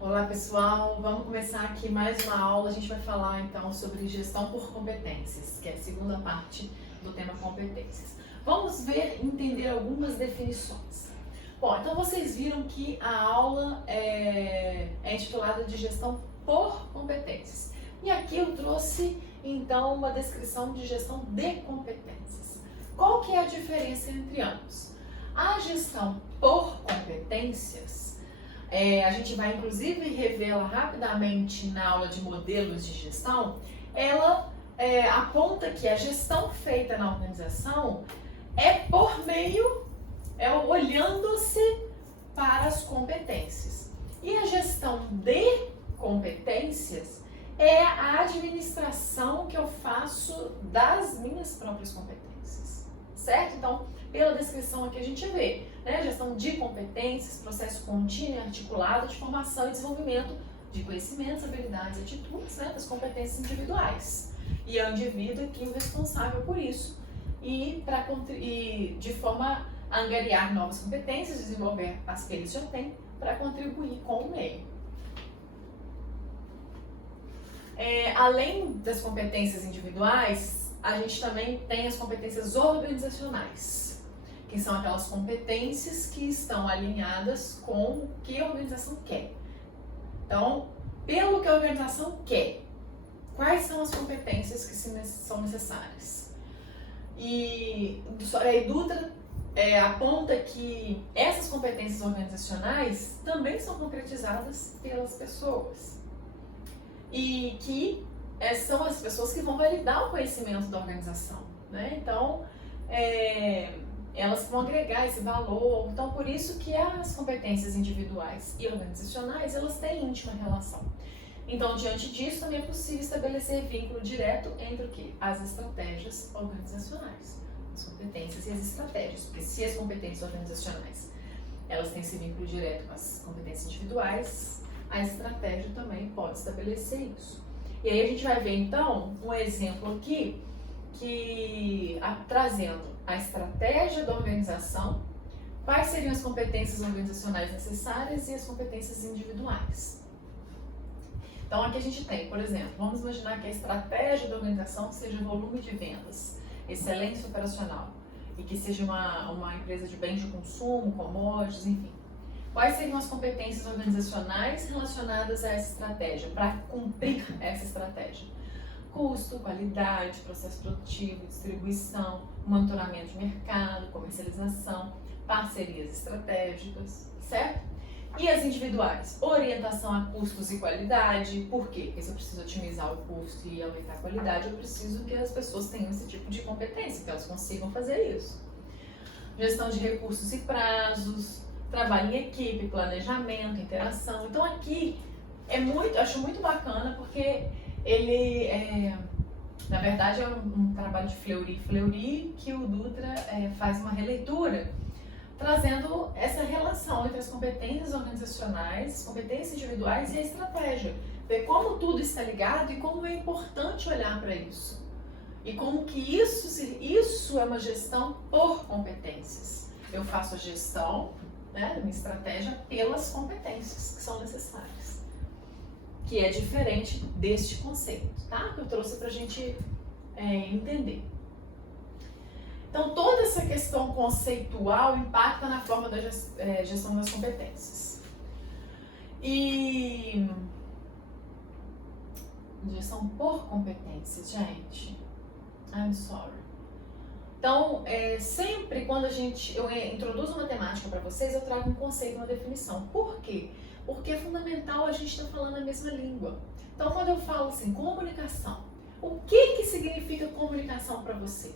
Olá pessoal, vamos começar aqui mais uma aula. A gente vai falar então sobre gestão por competências, que é a segunda parte do tema competências. Vamos ver, entender algumas definições. Bom, então vocês viram que a aula é intitulada de gestão por competências. E aqui eu trouxe então uma descrição de gestão de competências. Qual que é a diferença entre ambos? A gestão por competências, a gente vai inclusive revê-la rapidamente na aula de modelos de gestão. Ela aponta que a gestão feita na organização é por meio, olhando-se para as competências. E a gestão de competências é a administração que eu faço das minhas próprias competências, certo? Então, pela descrição aqui a gente vê, né? Gestão de competências, processo contínuo e articulado de formação e desenvolvimento de conhecimentos, habilidades e atitudes, né? Das competências individuais. E é o indivíduo aqui o responsável por isso. E de forma a angariar novas competências, desenvolver as que ele já tem para contribuir com o meio. Além das competências individuais, a gente também tem as competências organizacionais, que são aquelas competências que estão alinhadas com o que a organização quer. Então, pelo que a organização quer, quais são as competências que são necessárias? E Dutra aponta que essas competências organizacionais também são concretizadas pelas pessoas. E que são as pessoas que vão validar o conhecimento da organização, né? Então, elas vão agregar esse valor. Então, por isso que as competências individuais e organizacionais, elas têm íntima relação. Então, diante disso, também é possível estabelecer vínculo direto entre o quê? As estratégias organizacionais, as competências e as estratégias. Porque se as competências organizacionais, elas têm esse vínculo direto com as competências individuais, a estratégia também pode estabelecer isso. E aí a gente vai ver, então, um exemplo aqui, trazendo a estratégia da organização, quais seriam as competências organizacionais necessárias e as competências individuais. Então aqui a gente tem, por exemplo, vamos imaginar que a estratégia da organização seja volume de vendas, excelência operacional, e que seja uma empresa de bens de consumo, commodities, enfim. Quais seriam as competências organizacionais relacionadas a essa estratégia, para cumprir essa estratégia? Custo, qualidade, processo produtivo, distribuição, monitoramento de mercado, comercialização, parcerias estratégicas, certo? E as individuais? Orientação a custos e qualidade. Por quê? Porque se eu preciso otimizar o custo e aumentar a qualidade, eu preciso que as pessoas tenham esse tipo de competência, que elas consigam fazer isso. Gestão de recursos e prazos, trabalho em equipe, planejamento, interação. Então aqui acho muito bacana, porque ele na verdade é um trabalho de Fleury que o Dutra faz uma releitura, trazendo essa relação entre as competências organizacionais, as competências individuais e a estratégia. Ver como tudo está ligado e como é importante olhar para isso. E como que isso é uma gestão por competências. Eu faço a gestão, né, da minha estratégia pelas competências que são necessárias. Que é diferente deste conceito, tá? Que eu trouxe pra gente entender. Então, toda essa questão conceitual impacta na forma da gestão das competências. E gestão por competências, gente. I'm sorry. Então, sempre quando eu introduzo uma temática para vocês, eu trago um conceito, uma definição. Por quê? Porque é fundamental a gente estar falando a mesma língua. Então, quando eu falo assim, comunicação, o que significa comunicação para você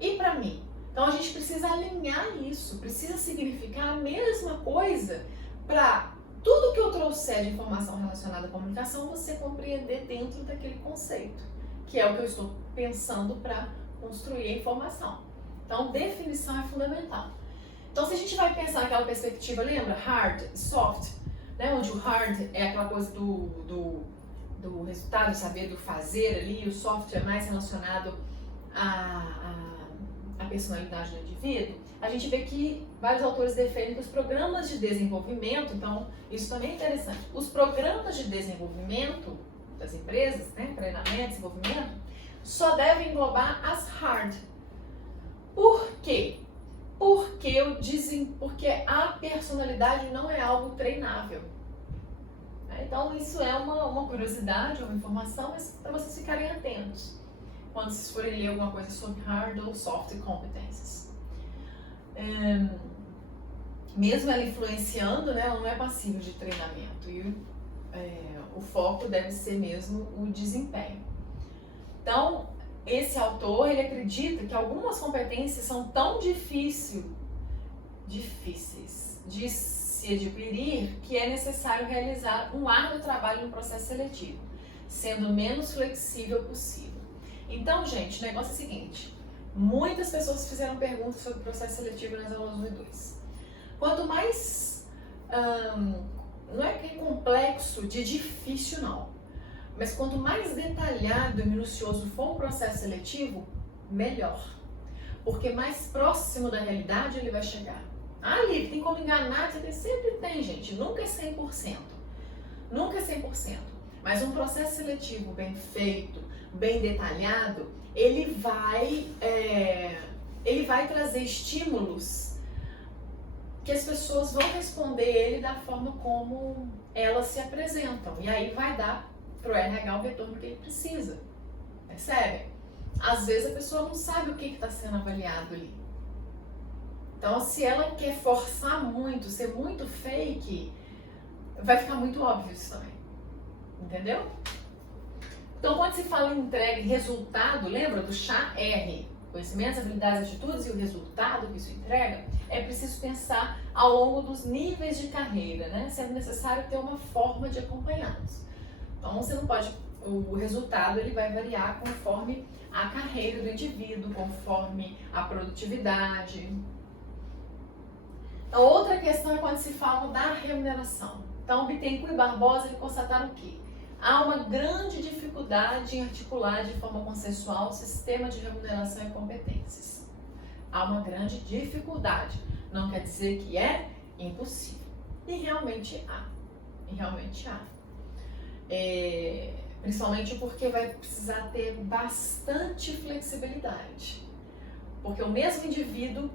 e para mim? Então, a gente precisa alinhar isso, precisa significar a mesma coisa para tudo que eu trouxer de informação relacionada à comunicação, você compreender dentro daquele conceito, que é o que eu estou pensando para construir a informação. Então, definição é fundamental. Então, se a gente vai pensar naquela perspectiva, lembra? Hard e soft, né? Onde o hard é aquela coisa do resultado, saber, do fazer ali, e o soft é mais relacionado a personalidade do indivíduo, a gente vê que vários autores defendem que os programas de desenvolvimento, então isso também é interessante, os programas de desenvolvimento das empresas, né, treinamento, desenvolvimento, só devem englobar as hard. Por quê? Porque a personalidade não é algo treinável. Então isso é uma curiosidade, uma informação, mas para vocês ficarem atentos quando vocês forem ler alguma coisa sobre hard ou soft competências. Mesmo ela influenciando, né, ela não é passível de treinamento e o foco deve ser mesmo o desempenho. Então, esse autor, ele acredita que algumas competências são tão difíceis de se adquirir que é necessário realizar um árduo trabalho no processo seletivo, sendo o menos flexível possível. Então, gente, o negócio é o seguinte, muitas pessoas fizeram perguntas sobre o processo seletivo nas aulas 1 e 2. Quanto mais, não é que é complexo de difícil não, mas quanto mais detalhado e minucioso for o processo seletivo, melhor. Porque mais próximo da realidade ele vai chegar. Lívia, tem como enganar? Sempre tem, gente. Nunca é 100%. Nunca é 100%. Mas um processo seletivo bem feito, bem detalhado, ele vai trazer estímulos que as pessoas vão responder ele da forma como elas se apresentam. E aí vai dar para o RH o retorno que ele precisa. Percebe? Às vezes a pessoa não sabe o que está sendo avaliado ali. Então, se ela quer forçar muito, ser muito fake, vai ficar muito óbvio isso também. Entendeu? Então, quando se fala em entrega e resultado, lembra do chá R? Conhecimentos, habilidades, atitudes e o resultado que isso entrega, é preciso pensar ao longo dos níveis de carreira, né? Sendo necessário ter uma forma de acompanhá-los. Então, você não pode, o resultado ele vai variar conforme a carreira do indivíduo, conforme a produtividade. Então, outra questão é quando se fala da remuneração. Então, Bittencourt e Barbosa ele constataram que há uma grande dificuldade em articular de forma consensual o sistema de remuneração e competências. Há uma grande dificuldade, não quer dizer que é impossível. E realmente há. Principalmente porque vai precisar ter bastante flexibilidade. Porque o mesmo indivíduo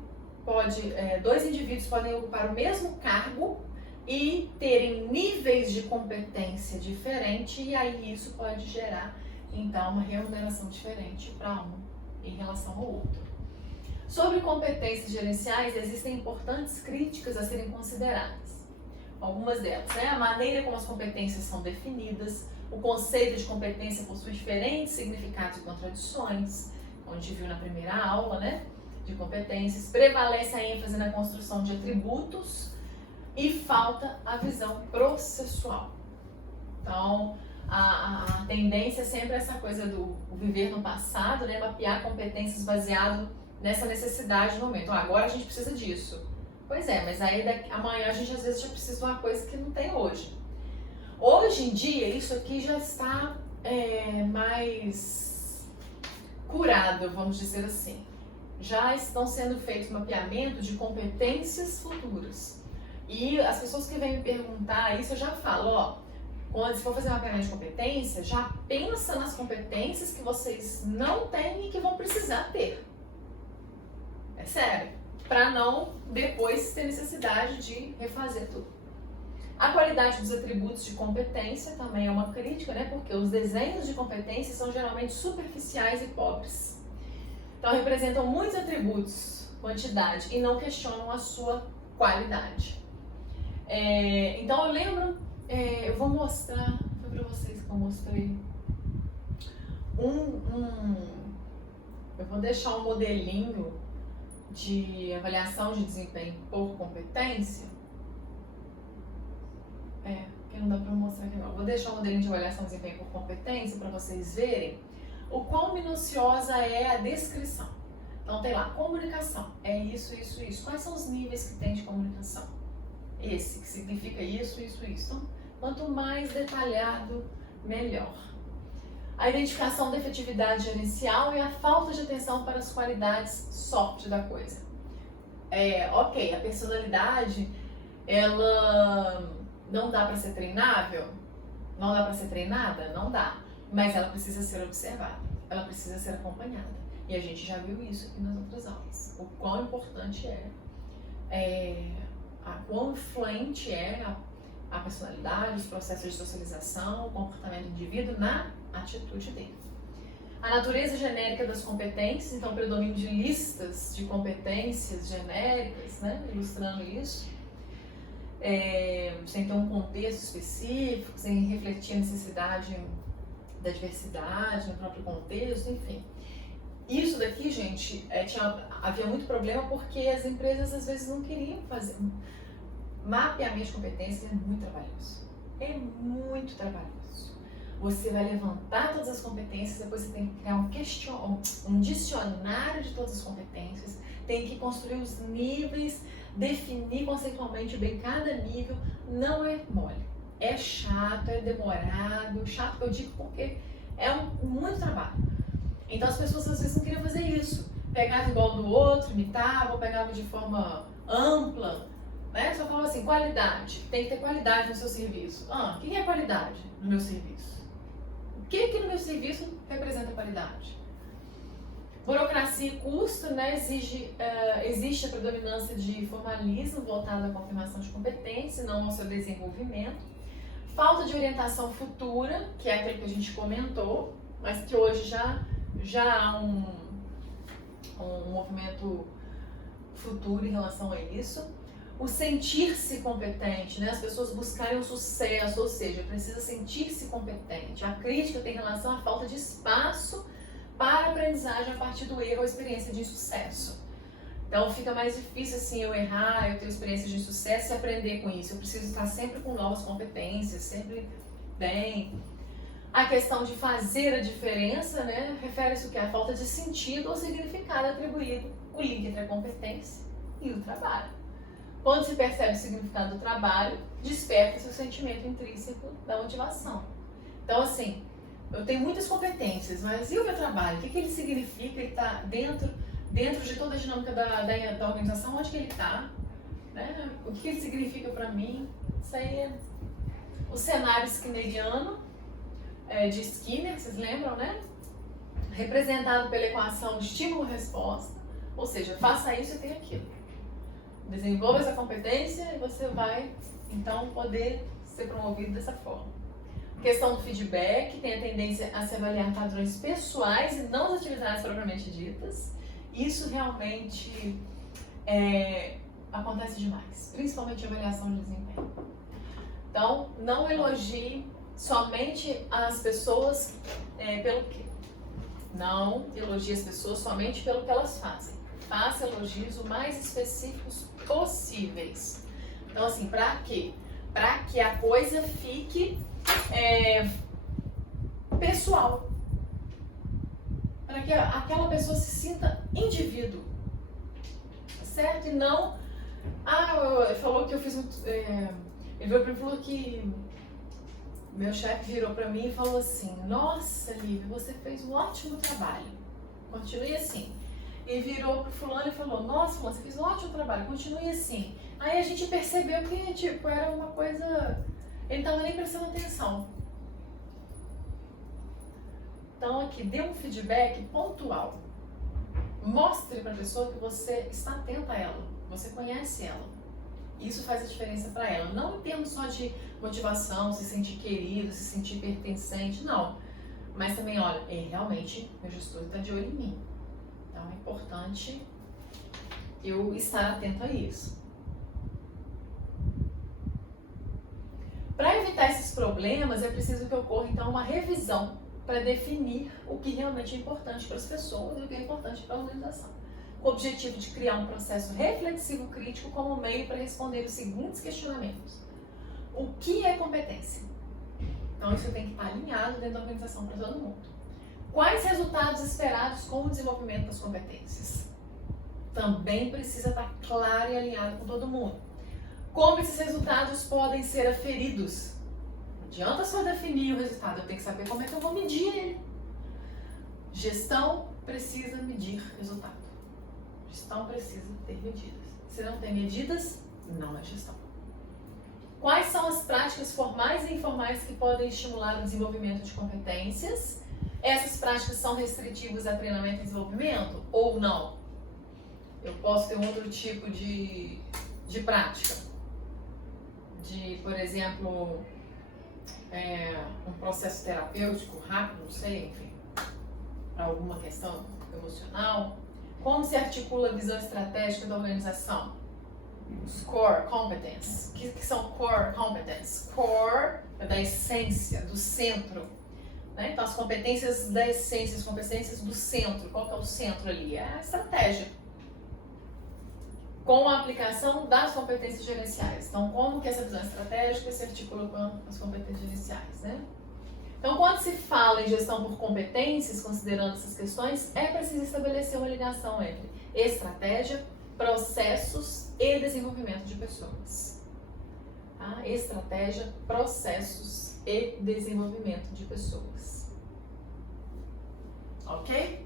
dois indivíduos podem ocupar o mesmo cargo e terem níveis de competência diferentes, e aí isso pode gerar, então, uma remuneração diferente para um em relação ao outro. Sobre competências gerenciais, existem importantes críticas a serem consideradas. Algumas delas, né? A maneira como as competências são definidas, o conceito de competência possui diferentes significados e contradições, como a gente viu na primeira aula, né? De competências, prevalece a ênfase na construção de atributos e falta a visão processual. Então, a tendência é sempre essa coisa do viver no passado, né? Mapear competências baseado nessa necessidade no momento. Agora a gente precisa disso. Pois é, mas aí amanhã a gente às vezes já precisa de uma coisa que não tem hoje. Hoje em dia, isso aqui já está mais curado, vamos dizer assim. Já estão sendo feitos mapeamento de competências futuras. E as pessoas que vêm me perguntar isso, eu já falo, quando se for fazer mapeamento de competência, já pensa nas competências que vocês não têm e que vão precisar ter. É sério. Para não depois ter necessidade de refazer tudo. A qualidade dos atributos de competência também é uma crítica, né? Porque os desenhos de competência são geralmente superficiais e pobres. Então, representam muitos atributos, quantidade, e não questionam a sua qualidade. Então, eu lembro, eu vou mostrar, foi para vocês que eu mostrei, eu vou deixar um modelinho de avaliação de desempenho por competência. Porque não dá para mostrar aqui não. Vou deixar um modelinho de avaliação de desempenho por competência para vocês verem o quão minuciosa é a descrição. Então tem lá, comunicação, é isso, isso, isso. Quais são os níveis que tem de comunicação? Esse, que significa isso, isso, isso. Então, quanto mais detalhado, melhor. a identificação da efetividade gerencial e a falta de atenção para as qualidades soft da coisa. Ok, a personalidade, ela não dá para ser treinável? Não dá para ser treinada? Não dá. Mas ela precisa ser observada, ela precisa ser acompanhada. E a gente já viu isso aqui nas outras aulas. O quão importante quão influente é a personalidade, os processos de socialização, o comportamento do indivíduo na atitude dele. A natureza genérica das competências, então predomínio de listas de competências genéricas, né, ilustrando isso, sem ter um contexto específico, sem refletir a necessidade da diversidade no próprio contexto, enfim. Isso daqui, gente, havia muito problema porque as empresas às vezes não queriam fazer. Mapeamento de competências é muito trabalhoso. É muito trabalhoso. Você vai levantar todas as competências, depois você tem que criar um dicionário de todas as competências, tem que construir os níveis, definir conceitualmente bem cada nível. Não é mole. É chato, é demorado. Chato que eu digo porque é muito trabalho. Então as pessoas às vezes não queriam fazer isso. Pegava igual do outro, imitava, ou pegava de forma ampla, né? Só falava assim, qualidade. Tem que ter qualidade no seu serviço. O que é qualidade no meu serviço? O que no meu serviço representa qualidade? Burocracia e custo, né? Existe a predominância de formalismo voltado à confirmação de competência, não ao seu desenvolvimento. Falta de orientação futura, que é aquilo que a gente comentou, mas que hoje já há um movimento futuro em relação a isso. O sentir-se competente, né? As pessoas buscarem o sucesso, ou seja, precisa sentir-se competente. A crítica tem relação à falta de espaço para a aprendizagem a partir do erro ou experiência de insucesso. Então fica mais difícil assim eu errar, eu ter experiência de insucesso e aprender com isso. Eu preciso estar sempre com novas competências, sempre bem. A questão de fazer a diferença, né, refere-se ao que? A falta de sentido ou significado atribuído, o link entre a competência e o trabalho. Quando se percebe o significado do trabalho, desperta-se o sentimento intrínseco da motivação. Então, assim, eu tenho muitas competências, mas e o meu trabalho? O que ele significa? Ele está dentro de toda a dinâmica da organização? Onde que ele está? Né? O que ele significa para mim? Isso aí é o cenário skinneriano de Skinner, vocês lembram, né? Representado pela equação estímulo-resposta, ou seja, faça isso e tem aquilo. Desenvolva essa competência e você vai, então, poder ser promovido dessa forma. A questão do feedback tem a tendência a se avaliar padrões pessoais e não as atividades propriamente ditas. Isso realmente acontece demais, principalmente a avaliação de desempenho. Então, não elogie somente as pessoas pelo que. Não elogie as pessoas somente pelo que elas fazem. Faça elogios o mais específicos possíveis. Então, assim, para quê? Para que a coisa fique pessoal. Para que aquela pessoa se sinta indivíduo. Certo? E não... ele falou que eu fiz ele veio para mim e falou que... Meu chefe virou para mim e falou assim, nossa, Lívia, você fez um ótimo trabalho. Continue assim. E virou pro fulano e falou, nossa, fulano, você fez um ótimo trabalho, continue assim. Aí a gente percebeu que, tipo, era uma coisa... Ele não tava nem prestando atenção. Então aqui, dê um feedback pontual. Mostre para a pessoa que você está atenta a ela, você conhece ela. Isso faz a diferença para ela. Não em termos só de motivação, se sentir querido, se sentir pertencente, não. Mas também, olha, realmente, meu gestor está de olho em mim. Então é importante eu estar atento a isso. Para evitar esses problemas, é preciso que ocorra, então, uma revisão para definir o que realmente é importante para as pessoas e o que é importante para a organização. Com o objetivo de criar um processo reflexivo crítico como meio para responder os seguintes questionamentos. O que é competência? Então isso tem que estar alinhado dentro da organização para todo mundo. Quais resultados esperados com o desenvolvimento das competências? Também precisa estar claro e alinhado com todo mundo. Como esses resultados podem ser aferidos? Não adianta só definir o resultado, eu tenho que saber como é que eu vou medir ele. Gestão precisa medir resultado. Gestão precisa ter medidas. Se não tem medidas, não é gestão. Quais são as práticas formais e informais que podem estimular o desenvolvimento de competências? Essas práticas são restritivas a treinamento e desenvolvimento ou não? Eu posso ter um outro tipo de prática. Por exemplo, um processo terapêutico rápido, não sei, enfim, para alguma questão emocional. Como se articula a visão estratégica da organização? Os core competence. O que são core competence? Core é da essência, do centro. Né? Então, as competências da essência, as competências do centro. Qual que é o centro ali? É a estratégia. Com a aplicação das competências gerenciais. Então, como que essa visão estratégica se articula com as competências gerenciais, né? Então, quando se fala em gestão por competências, considerando essas questões, é preciso estabelecer uma ligação entre estratégia, processos e desenvolvimento de pessoas. Tá? Estratégia, processos e desenvolvimento de pessoas. Ok?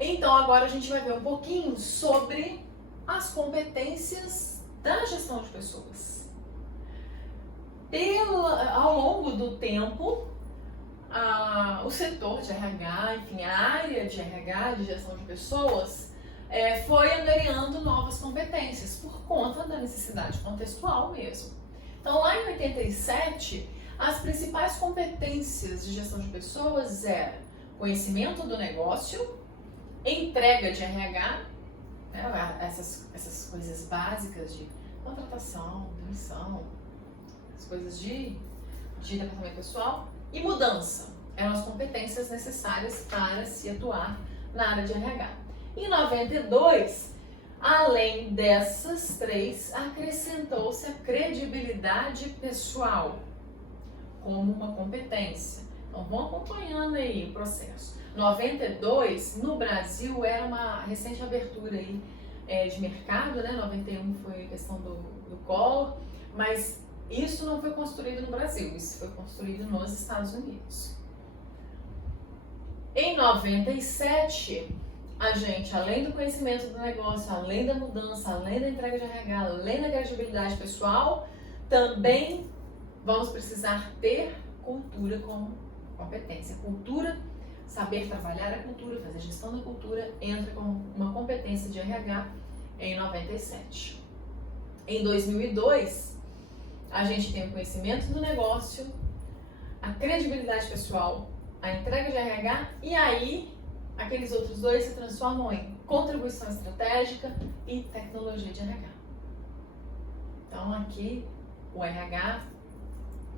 Então, agora a gente vai ver um pouquinho sobre as competências da gestão de pessoas. Ao longo do tempo, o setor de RH, enfim, a área de RH, de gestão de pessoas, foi angariando novas competências por conta da necessidade contextual mesmo. Então, lá em 87, as principais competências de gestão de pessoas eram conhecimento do negócio, entrega de RH, essas coisas básicas de contratação, demissão, as coisas de departamento pessoal, e mudança. Eram as competências necessárias para se atuar na área de RH. Em 92, além dessas três, acrescentou-se a credibilidade pessoal como uma competência. Então, vão acompanhando aí o processo. 92, no Brasil, era uma recente abertura aí, de mercado, né? 91 foi a questão do Collor, mas isso não foi construído no Brasil, isso foi construído nos Estados Unidos. Em 97, a gente, além do conhecimento do negócio, além da mudança, além da entrega de RH, além da credibilidade pessoal, também vamos precisar ter cultura como competência. Cultura, saber trabalhar a cultura, fazer gestão da cultura, entra como uma competência de RH em 97. Em 2002, a gente tem o conhecimento do negócio, a credibilidade pessoal, a entrega de RH, e aí aqueles outros dois se transformam em contribuição estratégica e tecnologia de RH. Então aqui o RH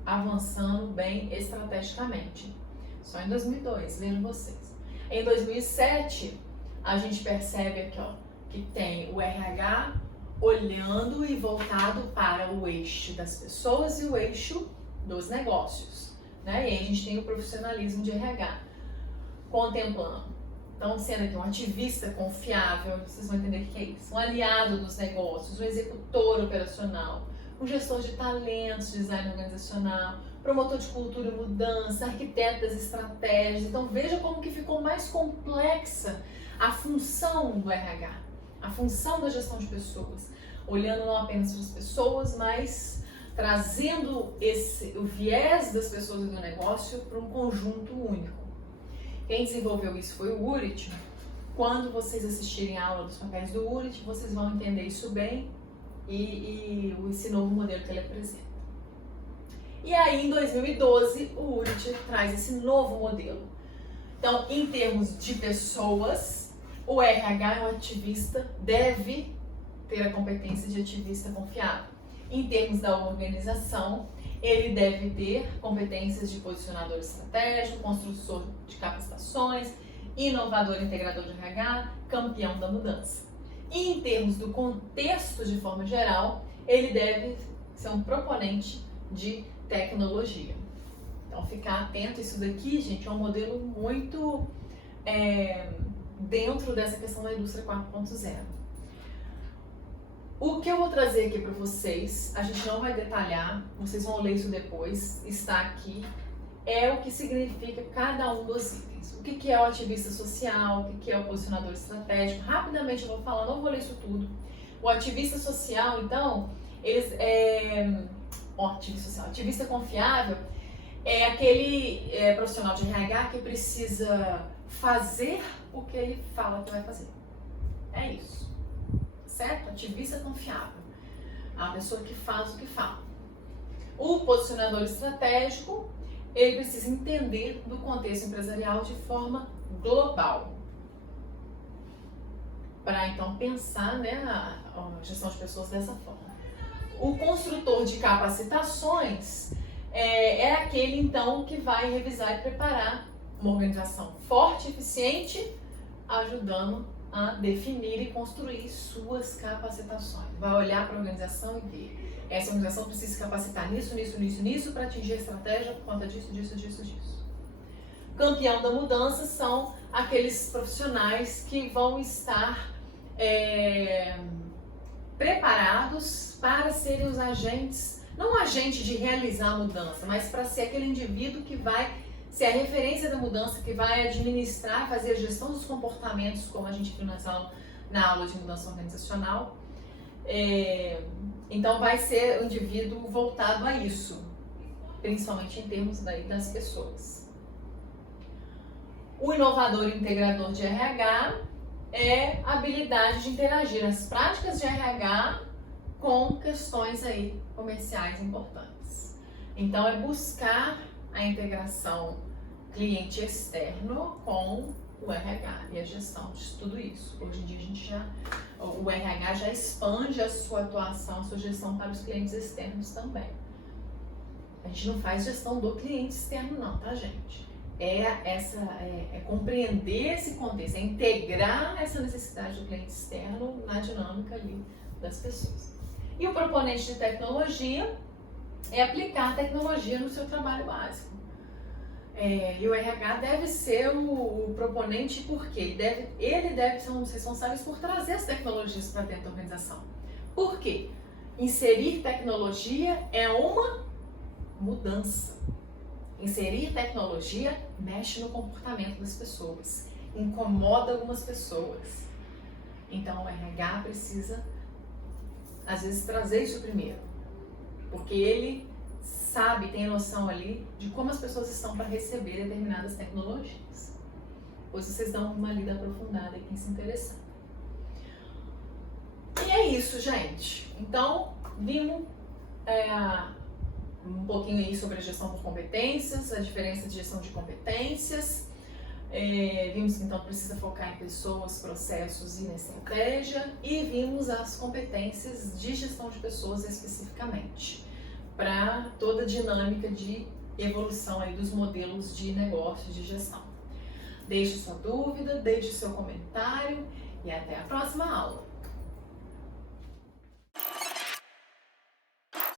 avançando bem estrategicamente. Só em 2002, vejam vocês. Em 2007, a gente percebe aqui, ó, que tem o RH olhando e voltado para o eixo das pessoas e o eixo dos negócios, né? E aí a gente tem o profissionalismo de RH contemplando. Então, sendo aqui um ativista confiável, vocês vão entender o que é isso. Um aliado dos negócios, um executor operacional, um gestor de talentos, design organizacional, promotor de cultura e mudança, arquiteto das estratégias. Então veja como que ficou mais complexa a função do RH, a função da gestão de pessoas, olhando não apenas para as pessoas, mas trazendo o viés das pessoas e do negócio para um conjunto único. Quem desenvolveu isso foi o Urit. Quando vocês assistirem a aula dos papéis do Urit, vocês vão entender isso bem e esse novo modelo que ele apresenta. E aí, em 2012, o Urit traz esse novo modelo. Então, em termos de pessoas, o RH, o ativista, deve ter a competência de ativista confiável. Em termos da organização, ele deve ter competências de posicionador estratégico, construtor de capacitações, inovador integrador de RH, campeão da mudança. E em termos do contexto de forma geral, ele deve ser um proponente de tecnologia. Então, ficar atento, isso daqui, gente, é um modelo muito dentro dessa questão da indústria 4.0. O que eu vou trazer aqui para vocês, a gente não vai detalhar, vocês vão ler isso depois, está aqui é o que significa cada um dos itens. O que é o ativista social, o que é o posicionador estratégico. Rapidamente eu vou falar, não vou ler isso tudo. O ativista social, então, ativista confiável é aquele profissional de RH que precisa fazer o que ele fala que vai fazer. É isso, certo? Ativista confiável, a pessoa que faz o que fala. O posicionador estratégico, ele precisa entender do contexto empresarial de forma global, para então pensar, né, a gestão de pessoas dessa forma. O construtor de capacitações é aquele então que vai revisar e preparar uma organização forte e eficiente, ajudando a definir e construir suas capacitações. Vai olhar para a organização e ver. Essa organização precisa se capacitar nisso para atingir a estratégia por conta disso. Campeão da mudança são aqueles profissionais que vão estar preparados para serem os agentes, não o agente de realizar a mudança, mas para ser aquele indivíduo que vai ser a referência da mudança, que vai administrar, fazer a gestão dos comportamentos, como a gente viu na aula de mudança organizacional. Então vai ser o indivíduo voltado a isso, principalmente em termos das pessoas. O inovador e integrador de RH é a habilidade de interagir nas práticas de RH com questões aí comerciais importantes. Então é buscar a integração cliente externo com o RH e a gestão de tudo isso. Hoje em dia o RH já expande a sua atuação, a sua gestão para os clientes externos também. A gente não faz gestão do cliente externo não, tá, gente? É compreender esse contexto, é integrar essa necessidade do cliente externo na dinâmica ali das pessoas. E o proponente de tecnologia é aplicar a tecnologia no seu trabalho básico. E o RH deve ser o proponente porque ele deve ser um dos responsáveis por trazer as tecnologias para dentro da organização. Por quê? Inserir tecnologia é uma mudança. Inserir tecnologia mexe no comportamento das pessoas, incomoda algumas pessoas. Então o RH precisa, às vezes, trazer isso primeiro, porque ele sabe, tem noção ali de como as pessoas estão para receber determinadas tecnologias. Depois vocês dão uma lida aprofundada aí, quem se interessar. E é isso, gente. Então, vimos um pouquinho aí sobre a gestão por competências, a diferença de gestão de competências. Vimos que então precisa focar em pessoas, processos e na estratégia. E vimos as competências de gestão de pessoas especificamente, para toda a dinâmica de evolução aí dos modelos de negócio de gestão. Deixe sua dúvida, deixe seu comentário e até a próxima aula.